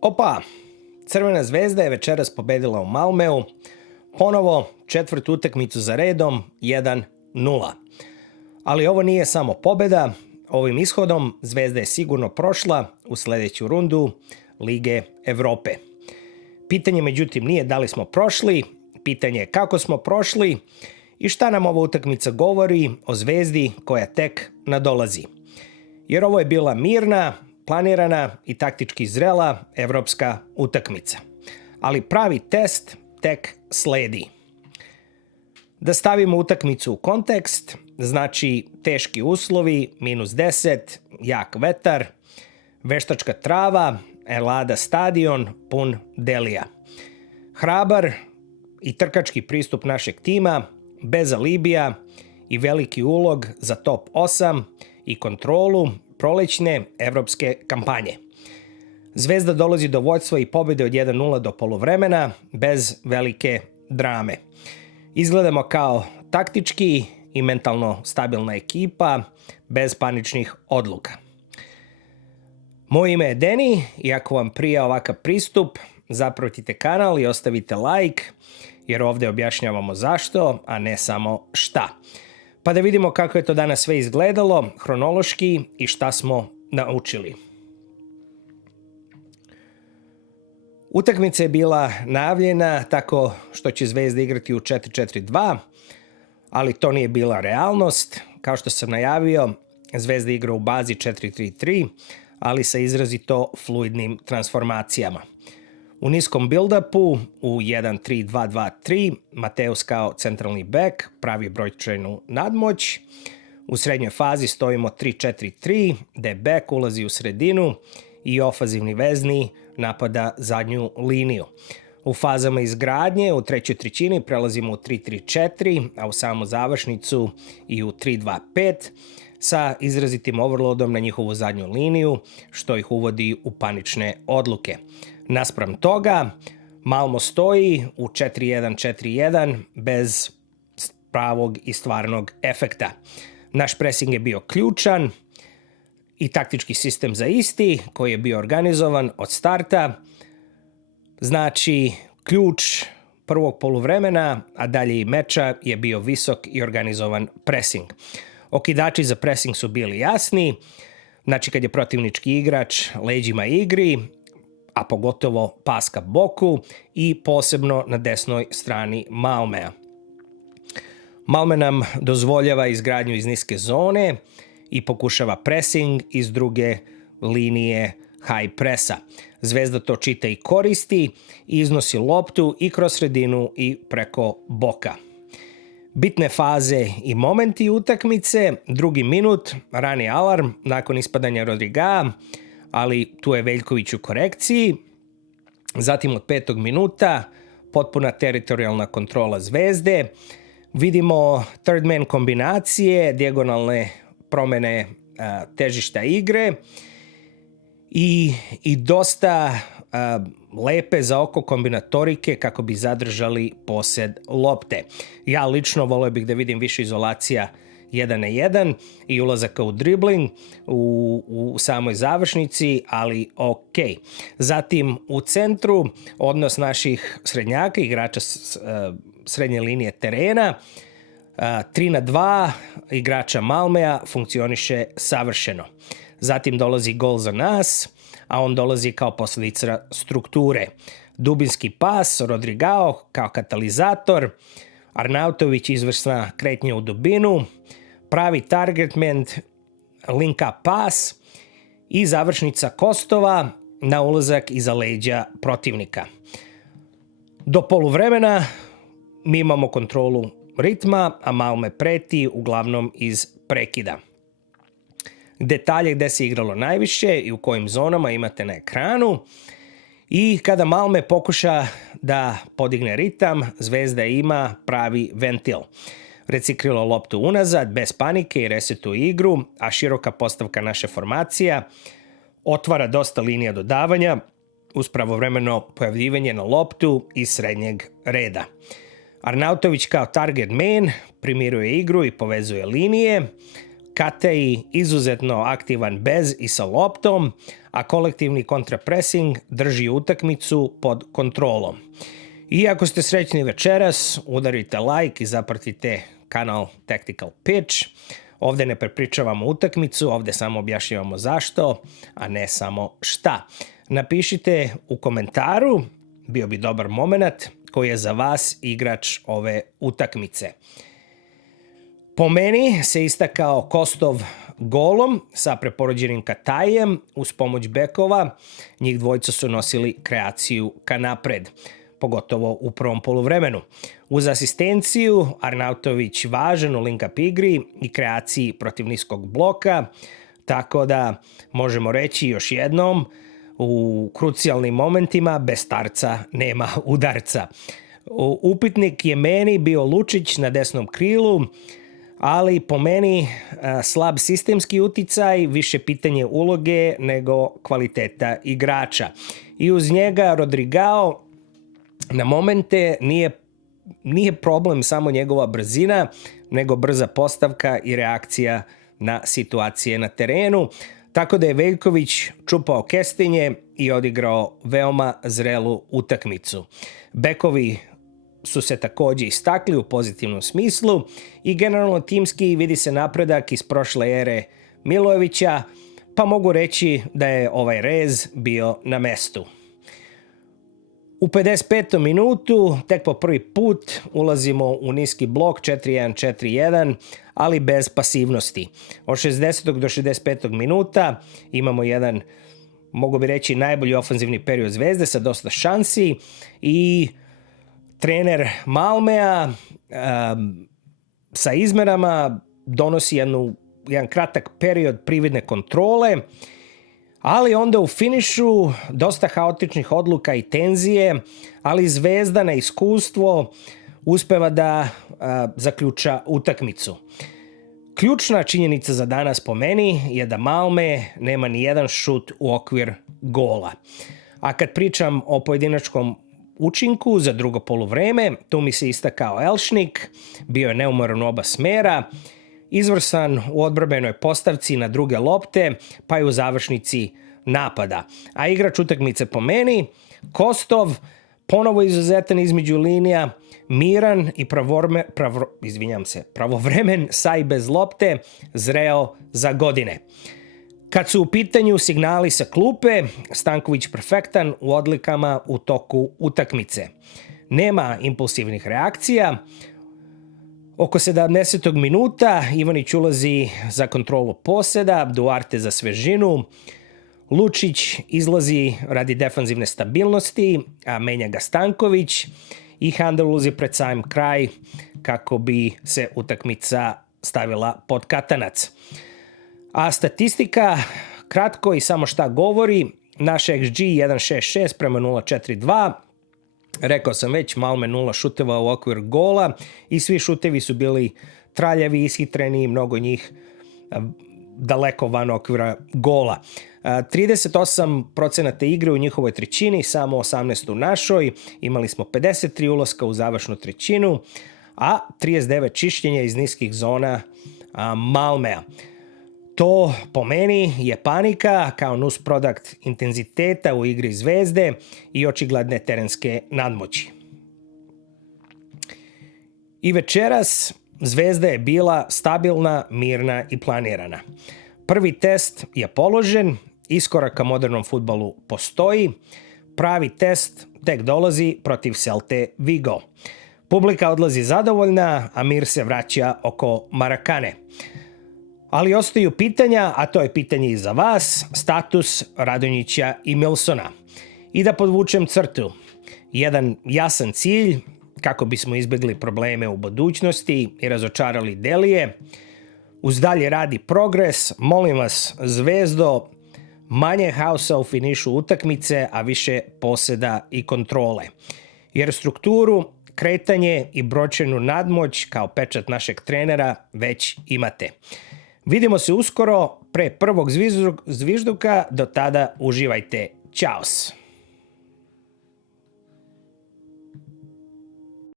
Opa, Crvena zvezda je večeras pobedila u Malmeu, ponovo četvrtu utakmicu za redom, 1-0. Ali ovo nije samo pobeda, ovim ishodom Zvezda je sigurno prošla u sledeću rundu Lige Evrope. Pitanje međutim nije da li smo prošli, pitanje je kako smo prošli i šta nam ova utakmica govori o Zvezdi koja tek nadolazi. Jer ovo je bila mirna, planirana i taktički zrela evropska utakmica. Ali pravi test tek sledi. Da stavimo utakmicu u kontekst, znači teški uslovi, -10, jak vetar, veštačka trava, Elada stadion pun Delija. Hrabar i trkački pristup našeg tima, bez alibija i veliki ulog za top 8 i kontrolu prolećne evropske kampanje. Zvezda dolazi do vođstva i pobjede od 1-0 do poluvremena bez velike drame. Izgledamo kao taktički i mentalno stabilna ekipa bez paničnih odluka. Moje ime je Deni i ako vam prija ovakav pristup, zapratite kanal i ostavite like, jer ovdje objašnjavamo zašto, a ne samo šta. Pa da vidimo kako je to danas sve izgledalo, hronološki i šta smo naučili. Utakmica je bila najavljena tako što će Zvezda igrati u 4-4-2, ali to nije bila realnost. Kao što sam najavio, Zvezda igra u bazi 4-3-3, ali sa izrazito fluidnim transformacijama. U niskom build-upu u 1-3-2-2-3 Mateus kao centralni bek pravi brojčanu nadmoć. U srednjoj fazi stojimo 3-4-3 gde bek ulazi u sredinu i ofanzivni vezni napada zadnju liniju. U fazama izgradnje u trećoj trećini prelazimo u 3-3-4, a u samu završnicu i u 3-2-5 sa izrazitim overloadom na njihovu zadnju liniju, što ih uvodi u panične odluke. Naspram toga, Malmo stoji u 4-1-4-1 bez pravog i stvarnog efekta. Naš pressing je bio ključan i taktički sistem za isti, koji je bio organizovan od starta. Znači, ključ prvog poluvremena, a dalje i meča, je bio visok i organizovan pressing. Okidači za pressing su bili jasni, znači kad je protivnički igrač leđima igri, a pogotovo pas ka boku i posebno na desnoj strani Malmea. Malme nam dozvoljava izgradnju iz niske zone i pokušava pressing iz druge linije high pressa. Zvezda to čita i koristi i iznosi loptu i kroz sredinu i preko boka. Bitne faze i momenti utakmice, drugi minut, rani alarm nakon ispadanja Rodriga, ali tu je Veljković u korekciji. Zatim od 5. minuta potpuna teritorijalna kontrola Zvezde. Vidimo third man kombinacije, dijagonalne promene težišta igre i dosta lepe za oko kombinatorike kako bi zadržali posed lopte. Ja lično volio bih da vidim više izolacija 1 na 1 i ulazaka u dribling u samoj završnici, ali ok. Zatim u centru odnos naših srednjaka, igrača srednje linije terena, 3 na 2 igrača Malmea funkcioniše savršeno. Zatim dolazi gol za nas, a on dolazi kao posljedica strukture. Dubinski pas, Rodrigao kao katalizator, Arnautović izvrsna kretnja u dubinu, pravi targetment, link up pas i završnica Kostova na ulazak iza leđa protivnika. Do poluvremena mi imamo kontrolu ritma, a Malme preti uglavnom iz prekida. Detalje gde se igralo najviše i u kojim zonama imate na ekranu. I kada Malme pokuša da podigne ritam, Zvezda ima pravi ventil. Reciklira loptu unazad, bez panike i resetuje igru, a široka postavka naše formacija otvara dosta linija dodavanja uz pravovremeno pojavljivanje na loptu iz srednjeg reda. Arnautović kao target man primiruje igru i povezuje linije. Katei izuzetno aktivan bez i sa loptom, a kolektivni kontrapresing drži utakmicu pod kontrolom. I ako ste srećni večeras, udarite like i zapratite kanal Tactical Pitch. Ovde ne prepričavamo utakmicu, ovde samo objašnjavamo zašto, a ne samo šta. Napišite u komentaru, bio bi dobar moment, koji je za vas igrač ove utakmice. Po meni se istakao Kostov golom sa preporođenim Katajem uz pomoć bekova. Njih dvojica su nosili kreaciju ka napred, pogotovo u prvom poluvremenu. Uz asistenciju Arnautović važan u link-up igri i kreaciji protiv niskog bloka, tako da možemo reći još jednom, u krucijalnim momentima bez starca nema udarca. Upitnik je meni bio Lučić na desnom krilu, ali po meni slab sistemski uticaj, više pitanje uloge nego kvaliteta igrača. I uz njega Rodrigao na momente nije problem samo njegova brzina, nego brza postavka i reakcija na situacije na terenu. Tako da je Veljković čupao kestenje i odigrao veoma zrelu utakmicu. Bekovi su se takođe istakli u pozitivnom smislu i generalno timski vidi se napredak iz prošle ere Milojevića, pa mogu reći da je ovaj rez bio na mestu. U 55. minutu, tek po prvi put, ulazimo u niski blok 4-1-4-1, ali bez pasivnosti. Od 60. do 65. minuta imamo jedan, mogu bi reći, najbolji ofanzivni period Zvezde sa dosta šansi i trener Malmea sa izmerama donosi jedan kratak period prividne kontrole, ali onda u finišu dosta haotičnih odluka i tenzije, ali Zvezda na iskustvo uspeva da zaključa utakmicu. Ključna činjenica za danas po meni je da Malme nema ni jedan šut u okvir gola. A kad pričam o pojedinačkom učinku za drugo poluvreme, tu mi se istakao Elšnik, bio je neumoran u oba smera, izvrsan u odbrambenoj postavci na druge lopte, pa i u završnici napada. A igrač utakmice po meni, Kostov, ponovo izuzetan između linija, miran i pravovremen saj bez lopte, zreo za godine. Kad su u pitanju signali sa klupe, Stanković perfektan u odlikama u toku utakmice. Nema impulsivnih reakcija. Oko 70. minuta Ivanić ulazi za kontrolu poseda, Duarte za svežinu, Lučić izlazi radi defanzivne stabilnosti, a menja ga Stanković i Handel ulazi pred sam kraj kako bi se utakmica stavila pod katanac. A statistika, kratko i samo šta govori, naš XG 1.66 prema 0.42, rekao sam već, Malme 0 šuteva u okvir gola i svi šutevi su bili traljavi, ishitreni, mnogo njih daleko van okvira gola. 38% igre u njihovoj trećini, samo 18 u našoj, imali smo 53 ulaska u završnu trećinu, a 39 čišćenja iz niskih zona Malmea. To, po meni, je panika kao nusprodukt intenziteta u igri Zvezde i očigledne terenske nadmoći. I večeras Zvezda je bila stabilna, mirna i planirana. Prvi test je položen, iskorak ka modernom fudbalu postoji, pravi test tek dolazi protiv Celte Vigo. Publika odlazi zadovoljna, a mir se vraća oko Marakane. Ali ostaju pitanja, a to je pitanje i za vas, status Radonjića i Milsona. I da podvučem crtu, jedan jasan cilj, kako bismo izbjegli probleme u budućnosti i razočarali Delije, uz dalje rad i progres, molim vas, Zvezdo, manje haosa u finišu utakmice, a više poseda i kontrole. Jer strukturu, kretanje i brojčanu nadmoć kao pečat našeg trenera već imate. Vidimo se uskoro pre prvog zvižduka, do tada uživajte. Ćaos!